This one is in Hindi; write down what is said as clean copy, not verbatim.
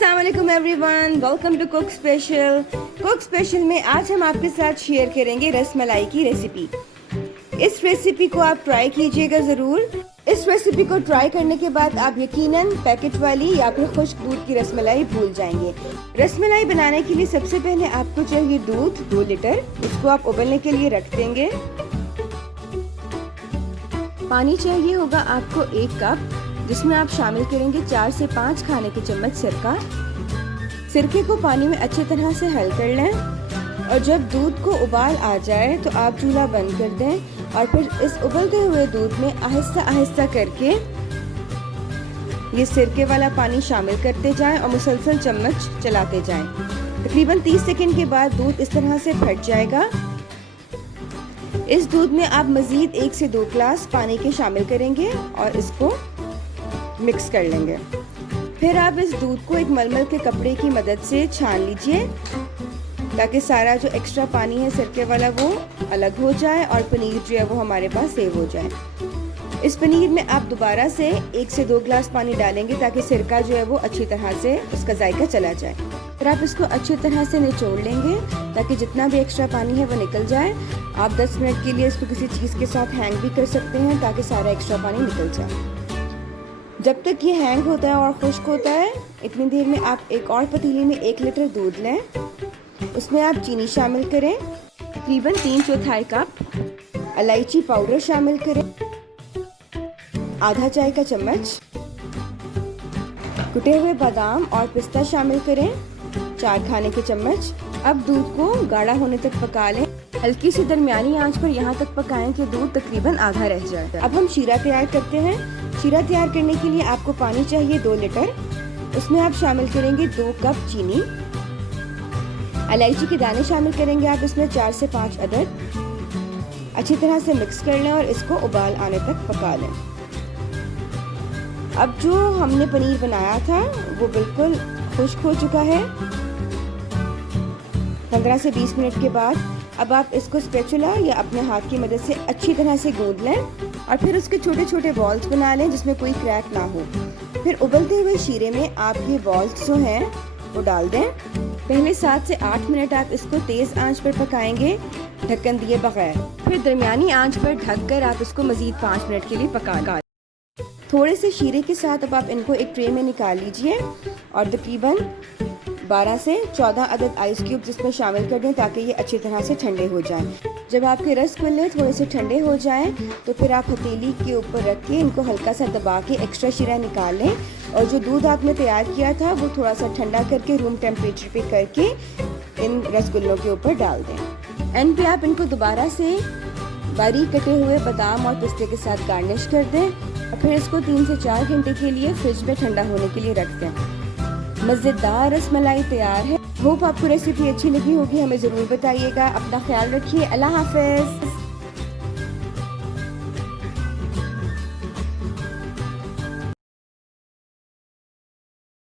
अस्सलाम वालेकुम everyone, welcome to cook special. Cook special में आज हम आपके साथ शेयर करेंगे रसमलाई की रेसिपी। इस रेसिपी को आप ट्राई कीजिएगा ज़रूर। इस रेसिपी को ट्राई करने के बाद आप यकीनन पैकेट वाली या फिर खुश्क दूध की रसमलाई भूल जाएंगे। रसमलाई बनाने के लिए सबसे पहले आपको चाहिए दूध 2 लीटर। इसको आप उबलने के लिए रख देंगे। पानी चाहिए होगा आपको 1 कप, जिसमें आप शामिल करेंगे 4 से 5 खाने के चम्मच सिरका। सिरके को पानी में अच्छी तरह से हल कर लें और जब दूध को उबाल आ जाए तो आप चूल्हा बंद कर दें और फिर इस उबलते हुए दूध में आहिस्ता आहिस्ता करके ये सिरके वाला पानी शामिल करते जाएं और मुसलसल चम्मच चलाते जाएं। तकरीबन 30 सेकंड के बाद दूध इस तरह से फट जाएगा। इस दूध में आप मज़ीद 1 से 2 ग्लास पानी के शामिल करेंगे और इसको मिक्स कर लेंगे। फिर आप इस दूध को एक मलमल के कपड़े की मदद से छान लीजिए ताकि सारा जो एक्स्ट्रा पानी है सिरके वाला वो अलग हो जाए और पनीर जो है वो हमारे पास सेव हो जाए। इस पनीर में आप दोबारा से 1 से 2 ग्लास पानी डालेंगे ताकि सिरका जो है वो अच्छी तरह से उसका जायका चला जाए। फिर आप इसको अच्छी तरह से निचोड़ लेंगे ताकि जितना भी एक्स्ट्रा पानी है वो निकल जाए। आप 10 मिनट के लिए इसको किसी चीज़ के साथ हैंग भी कर सकते हैं ताकि सारा एक्स्ट्रा पानी निकल जाए। जब तक ये हैंग होता है और खुश्क होता है, इतनी देर में आप एक और पतीली में 1 लीटर दूध लें। उसमें आप चीनी शामिल करें, तकरीबन 3/4 कप। इलायची पाउडर शामिल करें, आधा चाय का चम्मच। कुटे हुए बादाम और पिस्ता शामिल करें, 4 खाने के चम्मच। अब दूध को गाढ़ा होने तक पका लें। हल्की सी दरमियानी आंच पर यहाँ तक पकाएं कि दूध तकरीबन आधा रह जाए। अब हम शीरा तैयार करते हैं। शीरा तैयार करने के लिए आपको पानी चाहिए 2 लीटर। उसमें आप शामिल करेंगे 2 कप चीनी। इलायची के दाने शामिल करेंगे आप इसमें 4 से 5 अदद। अच्छी तरह से मिक्स कर लें और इसको उबाल आने तक पका लें। अब जो हमने पनीर बनाया था वो बिल्कुल खुश्क हो चुका है। 15 से 20 मिनट के बाद अब आप इसको स्पैचुला या अपने हाथ की मदद से अच्छी तरह से गूंद लें और फिर उसके छोटे छोटे बॉल्स बना लें जिसमें कोई क्रैक ना हो। फिर उबलते हुए शीरे में आप ये बॉल्स जो हैं वो डाल दें। पहले 7 से 8 मिनट आप इसको तेज़ आंच पर पकाएंगे ढक्कन दिए बगैर। फिर दरमियानी आंच पर ढककर आप इसको मज़ीद 5 मिनट के लिए पका। थोड़े से शीरे के साथ अब आप इनको एक ट्रे में निकाल लीजिए और तकरीबन 12 से 14 अदद आइस क्यूब इसमें शामिल कर दें ताकि ये अच्छी तरह से ठंडे हो जाएं। जब आपके रसगुल्ले थोड़े से ठंडे हो जाएं तो फिर आप हथेली के ऊपर रख के इनको हल्का सा दबा के एक्स्ट्रा शीरा निकाल लें और जो दूध आपने तैयार किया था वो थोड़ा सा ठंडा करके रूम टेम्परेचर पे करके इन रसगुल्लों के ऊपर डाल दें। एंड पे आप इनको दोबारा से बारीक कटे हुए बादाम और पिस्ते के साथ गार्निश कर दें और फिर इसको 3 से 4 घंटे के लिए फ्रिज में ठंडा होने के लिए रख दें। मज़ेदार रसमलाई तैयार है। होप आपको रेसिपी अच्छी लगी होगी। हमें ज़रूर बताइएगा। अपना ख्याल रखिए। अल्लाह हाफ़िज़।